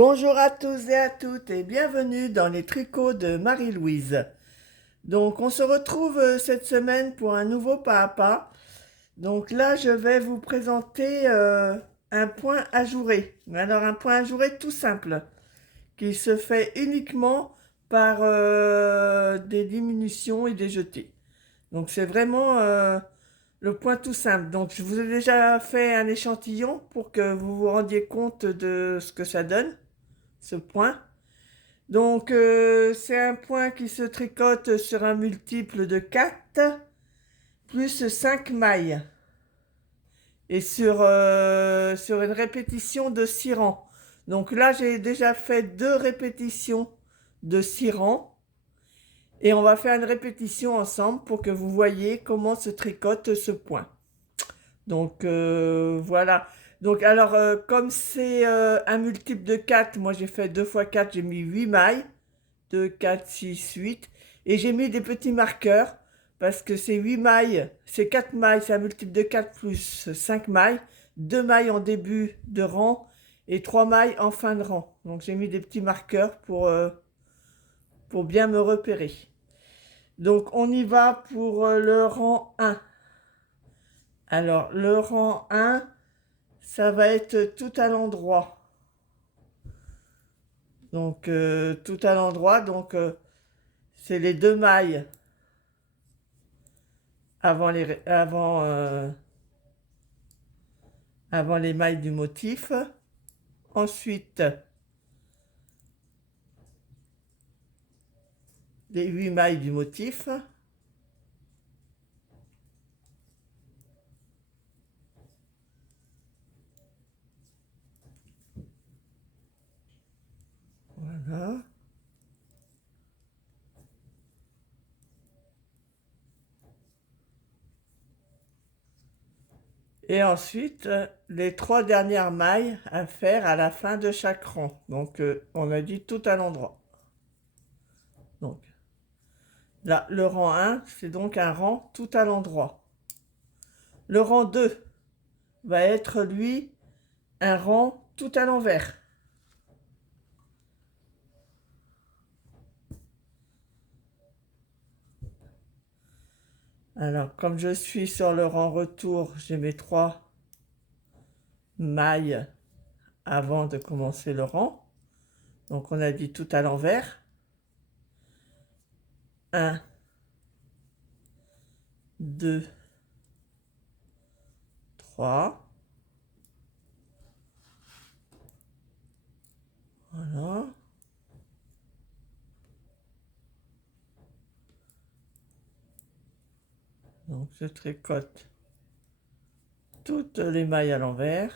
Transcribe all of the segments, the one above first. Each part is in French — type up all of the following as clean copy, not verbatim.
Bonjour à tous et à toutes et bienvenue dans les tricots de Marie-Louise. Donc on se retrouve cette semaine pour un nouveau pas à pas. Donc là je vais vous présenter un point ajouré. Alors un point ajouré tout simple qui se fait uniquement par des diminutions et des jetés. Donc c'est vraiment le point tout simple. Donc je vous ai déjà fait un échantillon pour que vous vous rendiez compte de ce que ça donne, ce point. Donc, c'est un point qui se tricote sur un multiple de 4 plus 5 mailles et sur une répétition de 6 rangs. Donc là, j'ai déjà fait 2 répétitions de 6 rangs et on va faire une répétition ensemble pour que vous voyez comment se tricote ce point. Donc, voilà. Donc, alors, comme c'est un multiple de 4, moi j'ai fait 2 fois 4, j'ai mis 8 mailles. 2, 4, 6, 8. Et j'ai mis des petits marqueurs parce que c'est 8 mailles, c'est 4 mailles, c'est un multiple de 4 plus 5 mailles, 2 mailles en début de rang et 3 mailles en fin de rang. Donc j'ai mis des petits marqueurs pour bien me repérer. Donc on y va pour le rang 1. Alors le rang 1, ça va être tout à l'endroit. Donc tout à l'endroit, donc c'est les 2 mailles avant les mailles du motif. Ensuite, les 8 mailles du motif. Voilà. Et ensuite, les 3 dernières mailles à faire à la fin de chaque rang. Donc, on a dit tout à l'endroit. Donc, là, le rang 1, c'est donc un rang tout à l'endroit. Le rang 2 va être, lui, un rang tout à l'envers. Alors, comme je suis sur le rang retour, j'ai mes 3 mailles avant de commencer le rang. Donc, on a dit tout à l'envers. 1, 2, 3. Voilà. Donc je tricote toutes les mailles à l'envers.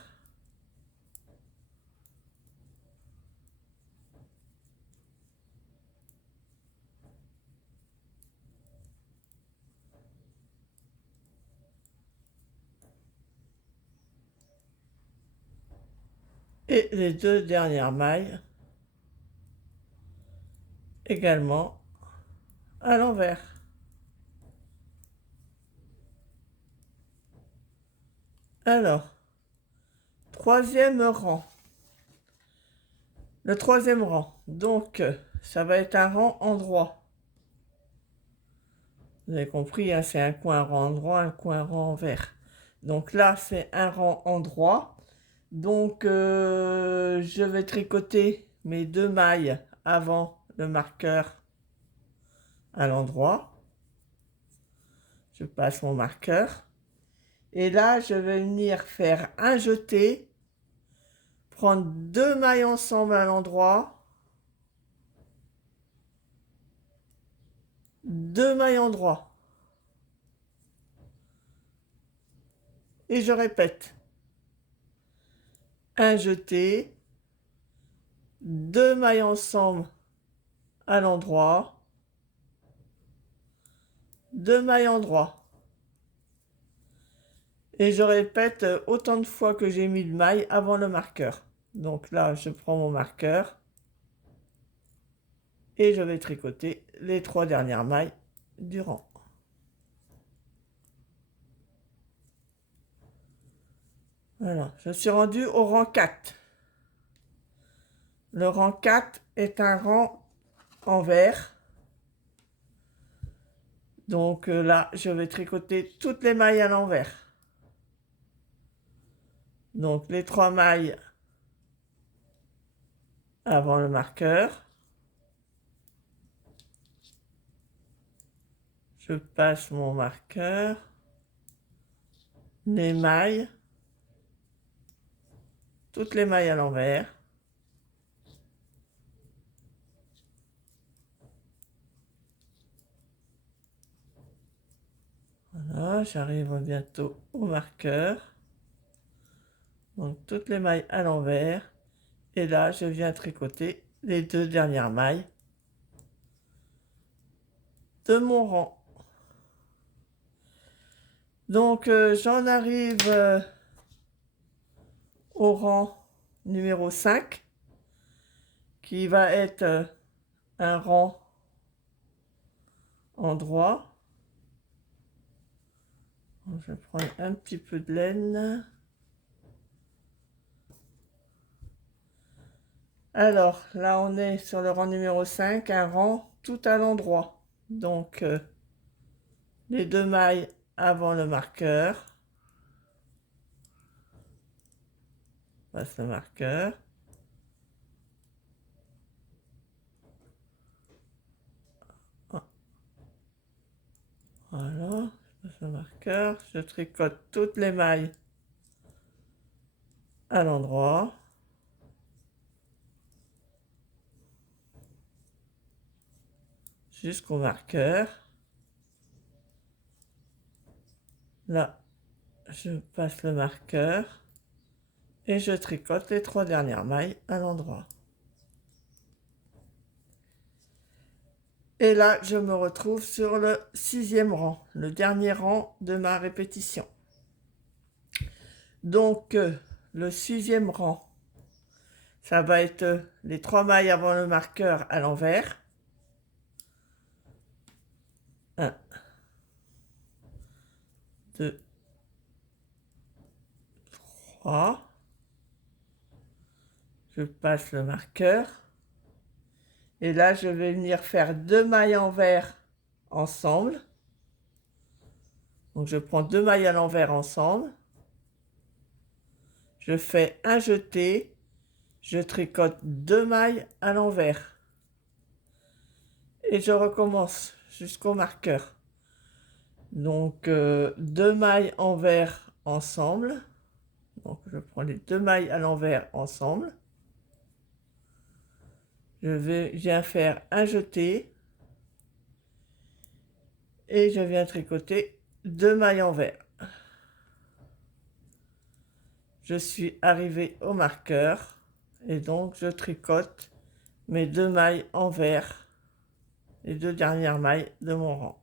Et les 2 dernières mailles également à l'envers. Alors, troisième rang. Le troisième rang. Donc, ça va être un rang endroit. Vous avez compris, hein, c'est un coin rang endroit, un coin rang envers. Donc là, c'est un rang endroit. Donc, je vais tricoter mes 2 mailles avant le marqueur à l'endroit. Je passe mon marqueur. Et là, je vais venir faire un jeté, prendre 2 mailles ensemble à l'endroit, 2 mailles endroit. Et je répète. Un jeté, 2 mailles ensemble à l'endroit, 2 mailles endroit. Et je répète autant de fois que j'ai mis de mailles avant le marqueur. Donc là, je prends mon marqueur et je vais tricoter les 3 dernières mailles du rang. Voilà, je suis rendue au rang 4. Le rang 4 est un rang envers. Donc là, je vais tricoter toutes les mailles à l'envers. Donc les 3 mailles avant le marqueur. Je passe mon marqueur. Les mailles. Toutes les mailles à l'envers. Voilà, j'arrive bientôt au marqueur. Donc toutes les mailles à l'envers. Et là, je viens tricoter les 2 dernières mailles de mon rang. Donc j'en arrive au rang numéro 5, qui va être un rang en droit. Je prends un petit peu de laine. Alors, là, on est sur le rang numéro 5, un rang tout à l'endroit. Donc, les 2 mailles avant le marqueur. Passe le marqueur. Voilà, je passe le marqueur. Je tricote toutes les mailles à l'endroit. Jusqu'au marqueur. Là, je passe le marqueur et je tricote les 3 dernières mailles à l'endroit. Et là, je me retrouve sur le 6e rang, le dernier rang de ma répétition. Donc, le 6e rang, ça va être les 3 mailles avant le marqueur à l'envers. 1, 2, 3. Je passe le marqueur. Et là, je vais venir faire 2 mailles envers ensemble. Donc, je prends 2 mailles à l'envers ensemble. Je fais un jeté. Je tricote 2 mailles à l'envers. Et je recommence jusqu'au marqueur. Donc, 2 mailles envers ensemble. Donc, je prends les 2 mailles à l'envers ensemble. Je viens faire un jeté. Et je viens tricoter 2 mailles envers. Je suis arrivé au marqueur. Et donc, je tricote mes 2 mailles envers. Les 2 dernières mailles de mon rang.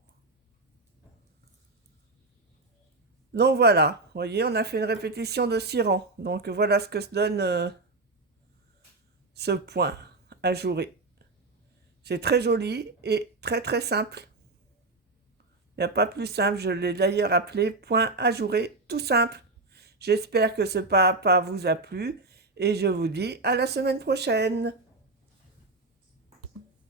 Donc voilà, vous voyez, on a fait une répétition de 6 rangs. Donc voilà ce que se donne ce point ajouré. C'est très joli et très très simple. Il n'y a pas plus simple, je l'ai d'ailleurs appelé point ajouré tout simple. J'espère que ce pas à pas vous a plu et je vous dis à la semaine prochaine.